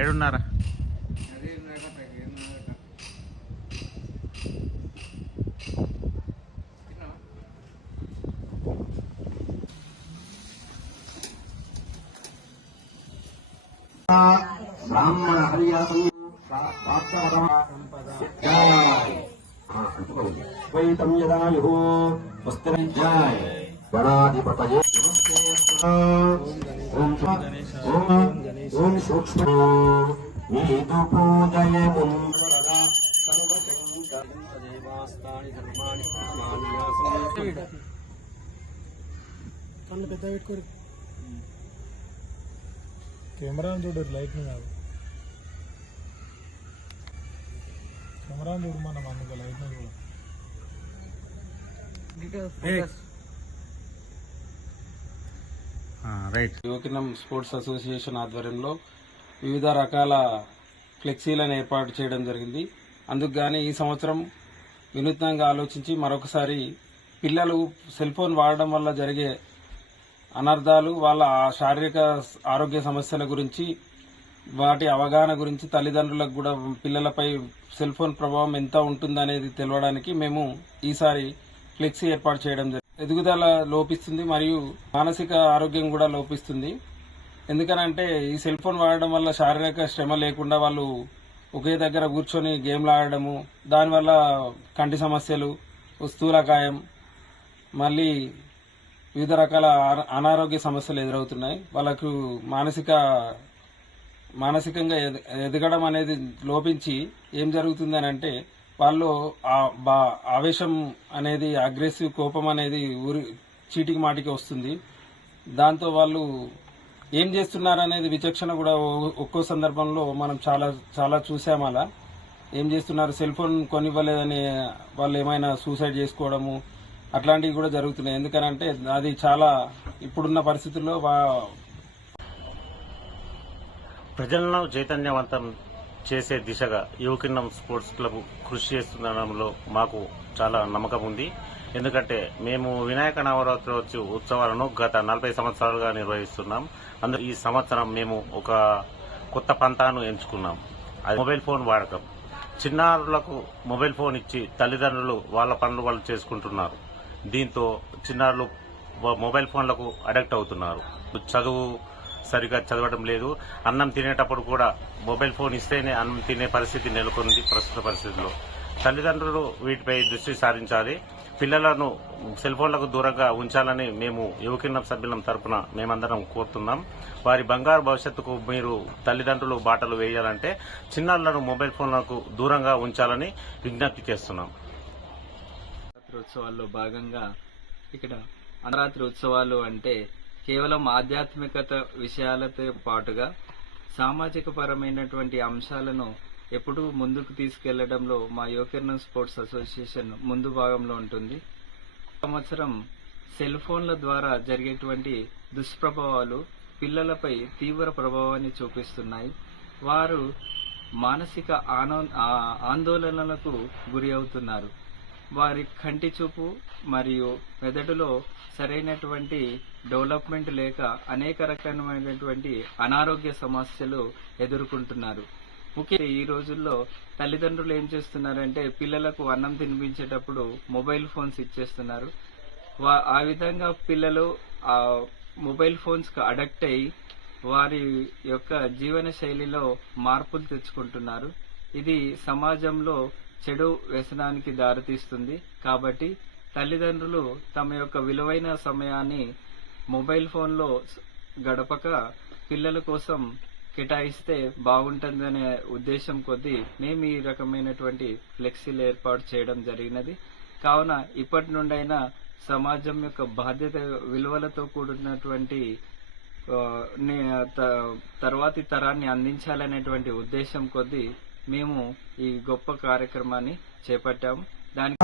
ఏడున్నారా బ్రాహ్మణ హరియాసం వైతం యదాయు వస్త్రవిద్యాయ గణాధిపతయే ఓం శ- ఓం ఓం సూక్ష్మ నీదు పూజయ కళ్ళు పెద్ద పెట్టుకోరు కెమెరా చూడరు లైట్ కాదు కెమెరా చూడు మనం అందుకు లైట్ చూడ రైట్ యువకినం స్పోర్ట్స్ అసోసియేషన్ ఆధ్వర్యంలో వివిధ రకాల ఫ్లెక్సీలను ఏర్పాటు చేయడం జరిగింది. అందుకు గానీ ఈ సంవత్సరం వినూత్నంగా ఆలోచించి మరొకసారి పిల్లలు సెల్ ఫోన్ వాడడం వల్ల జరిగే అనర్థాలు వాళ్ళ శారీరక ఆరోగ్య సమస్యల గురించి వాటి అవగాహన గురించి తల్లిదండ్రులకు కూడా పిల్లలపై సెల్ ఫోన్ ప్రభావం ఎంత ఉంటుందనేది తెలవడానికి మేము ఈసారి ఫ్లెక్సీ ఏర్పాటు చేయడం జరిగింది. ఎదుగుదల లోపిస్తుంది మరియు మానసిక ఆరోగ్యం కూడా లోపిస్తుంది. ఎందుకనంటే ఈ సెల్ ఫోన్ వాడడం వల్ల శారీరక శ్రమ లేకుండా వాళ్ళు ఒకే దగ్గర కూర్చొని గేమ్లు ఆడడము దానివల్ల కంటి సమస్యలు స్థూలకాయం మళ్ళీ వివిధ రకాల అనారోగ్య సమస్యలు ఎదురవుతున్నాయి. వాళ్ళకు మానసిక మానసికంగా ఎద- ఎదగడం అనేది లోపించి ఏం జరుగుతుంది అని అంటే వాళ్ళు ఆ బా- ఆవేశం అనేది అగ్రెసివ్ కోపం అనేది ఊరి చీటికి మాటికి వస్తుంది. దాంతో వాళ్ళు ఏం చేస్తున్నారు అనేది విచక్షణ కూడా ఒ- ఒక్కో సందర్భంలో మనం చాలా చాలా చూసాం అలా. ఏం చేస్తున్నారు? సెల్ ఫోన్ కొనివ్వలేదని వాళ్ళు ఏమైనా సూసైడ్ చేసుకోవడము అట్లాంటివి కూడా జరుగుతున్నాయి. ఎందుకనంటే అది చాలా ఇప్పుడున్న పరిస్థితుల్లో ప్రజలను చైతన్యవంతం చేసే దిశగా యువకిన్నం స్పోర్ట్స్ క్లబ్ కృషి చేస్తుండడంలో మాకు చాలా నమ్మకం ఉంది. ఎందుకంటే మేము వినాయక నవరాత్రి ఉత్సవాలను గత నలభై సంవత్సరాలుగా నిర్వహిస్తున్నాం. అందులో ఈ సంవత్సరం మేము ఒక కొత్త పంతాను ఎంచుకున్నాం. అది మొబైల్ ఫోన్ వాడకం. చిన్నారులకు మొబైల్ ఫోన్ ఇచ్చి తల్లిదండ్రులు వాళ్ళ పనులు వాళ్ళు చేసుకుంటున్నారు. దీంతో చిన్నారులు మొబైల్ ఫోన్లకు అడెక్ట్ అవుతున్నారు. చదువు సరిగా చదవడం లేదు. అన్నం తినేటప్పుడు కూడా మొబైల్ ఫోన్ ఇస్తేనే అన్నం తినే పరిస్థితి నెలకొంది ప్రస్తుత పరిస్థితుల్లో. తల్లిదండ్రులు వీటిపై దృష్టి సారించాలి. పిల్లలను సెల్ ఫోన్లకు దూరంగా ఉంచాలని మేము యువకిన్న సభ్యులం తరపున మేమందరం కోరుతున్నాం. వారి బంగారు భవిష్యత్తుకు మీరు తల్లిదండ్రులు బాటలు వేయాలంటే చిన్నారులను మొబైల్ ఫోన్లకు దూరంగా ఉంచాలని విజ్ఞప్తి చేస్తున్నాం. నవరాత్రి ఉత్సవాల్లో భాగంగా ఇక్కడ నవరాత్రి ఉత్సవాలు అంటే కేవలం ఆధ్యాత్మికత విషయాలతో పాటుగా సామాజిక పరమైనటువంటి అంశాలను ఎప్పుడూ ముందుకు తీసుకెళ్ళడంలో మా యోకిర్ణం స్పోర్ట్స్ అసోసియేషన్ ముందు భాగంలో ఉంటుంది. సంవత్సరం సెల్ ఫోన్ల ద్వారా జరిగేటువంటి దుష్ప్రభావాలు పిల్లలపై తీవ్ర ప్రభావాన్ని చూపిస్తున్నాయి. వారు మానసిక ఆందోళనలకు గురి అవుతున్నారు. వారి కంటి చూపు మరియు మెదడులో సరైనటువంటి డెవలప్మెంట్ లేక అనేక రకమైనటువంటి అనారోగ్య సమస్యలు ఎదుర్కొంటున్నారు. ముఖ్యంగా ఈ రోజుల్లో తల్లిదండ్రులు ఏం చేస్తున్నారంటే పిల్లలకు అన్నం తినిపించేటప్పుడు మొబైల్ ఫోన్స్ ఇచ్చేస్తున్నారు. వా- ఆ విధంగా పిల్లలు ఆ మొబైల్ ఫోన్స్కు అడక్ట్ అయి వారి యొక్క జీవన శైలిలో మార్పులు తెచ్చుకుంటున్నారు. ఇది సమాజంలో చెడు వ్యసనానికి దారితీస్తుంది. కాబట్టి తల్లిదండ్రులు తమ యొక్క విలువైన సమయాన్ని మొబైల్ ఫోన్లో గడపక పిల్లల కోసం కేటాయిస్తే బాగుంటుందనే ఉద్దేశం కొద్దీ మేము ఈ రకమైనటువంటి ఫ్లెక్సీలు ఏర్పాటు చేయడం జరిగినది. కావున ఇప్పటి నుండైనా సమాజం యొక్క బాధ్యత విలువలతో కూడినటువంటి త- తర్వాతి తరాన్ని అందించాలనేటువంటి ఉద్దేశం కొద్దీ మేము ఈ గొప్ప కార్యక్రమాన్ని చేపట్టాము. దానికి